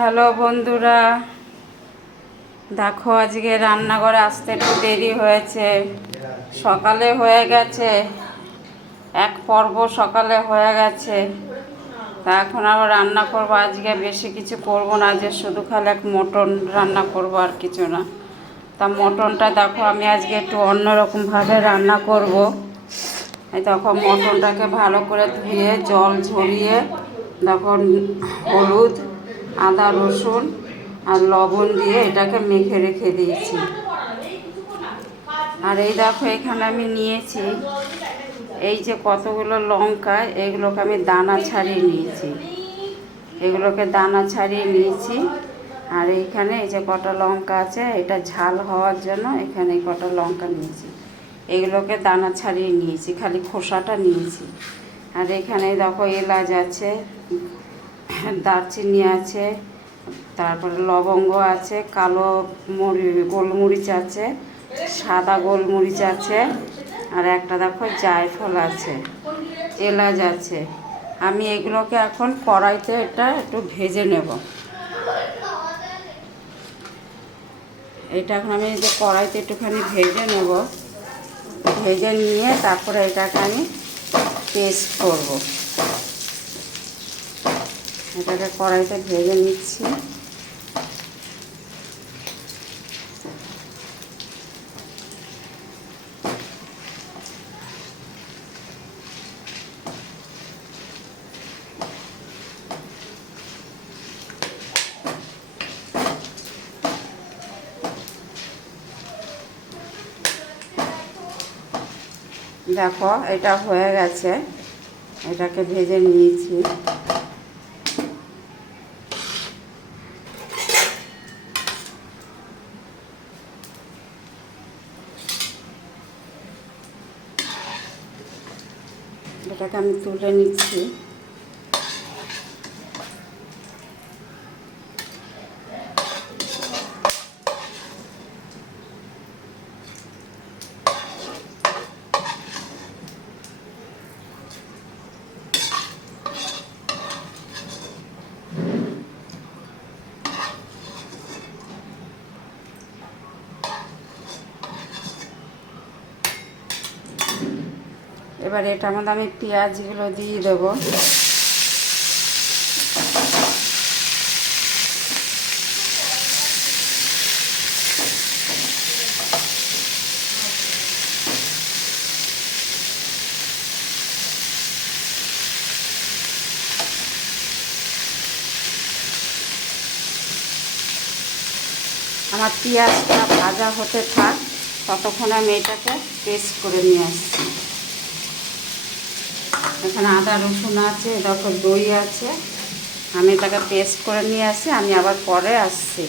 Hello বন্ধুরা, দেখো আজকে রান্নাঘরে আসতে একটু দেরি হয়েছে। সকালে হয়ে গেছে, এক পর্ব সকালে হয়ে গেছে। তা এখন আবার রান্না করবো। আজকে বেশি কিছু করব না, যে শুধু খালি এক মটন রান্না করব, আর কিছু না। তা মটনটা দেখো আমি আজকে একটু অন্যরকমভাবে রান্না করব। এই দেখো মটনটাকে ভালো করে ধুয়ে জল ঝরিয়ে দেখো হলুদ, আদা, রসুন আর লবণ দিয়ে এটাকে মেখে রেখে দিয়েছি। আর এই দেখো এখানে আমি নিয়েছি এই যে কতগুলো লঙ্কা, এগুলোকে আমি দানা ছাড়িয়ে নিয়েছি। এগুলোকে দানা ছাড়িয়ে নিয়েছি। আর এইখানে এই যে কটা লঙ্কা আছে, এটা ঝাল হওয়ার জন্য এখানে কটা লঙ্কা নিয়েছি। এগুলোকে দানা ছাড়িয়ে নিয়েছি, খালি খোসাটা নিয়েছি। আর এখানে দেখো এলাচ আছে, দারচিনি আছে, তারপরে লবঙ্গ আছে, কালো গোলমরিচ আছে, সাদা গোলমরিচ আছে, আর একটা দেখো জায়ফল আছে, এলাচ আছে। আমি এগুলোকে এখন কড়াইতে এটা একটু ভেজে নেব। এটা এখন আমি যে কড়াইতে একটুখানি ভেজে নেব। ভেজে নিয়ে তারপরে এটাকে আমি পেস্ট করব। এটাকে কড়াইতে ভেজে নিচ্ছি। দেখো এটা হয়ে গেছে, এটাকে ভেজে নিয়েছি। এটাকে আমি তুলে নিচ্ছি। এবার এটার মধ্যে আমি পেঁয়াজগুলো দিয়ে দেবো। আমার পেঁয়াজটা ভাজা হতে থাক, ততক্ষণে আমি এটাকে পেস্ট করে নিয়ে আসছি। এখানে আদা রসুন আছে, দেখো দই আছে। আমি এটাকে পেস্ট করে নিয়ে আসি, আমি আবার পরে আসছি।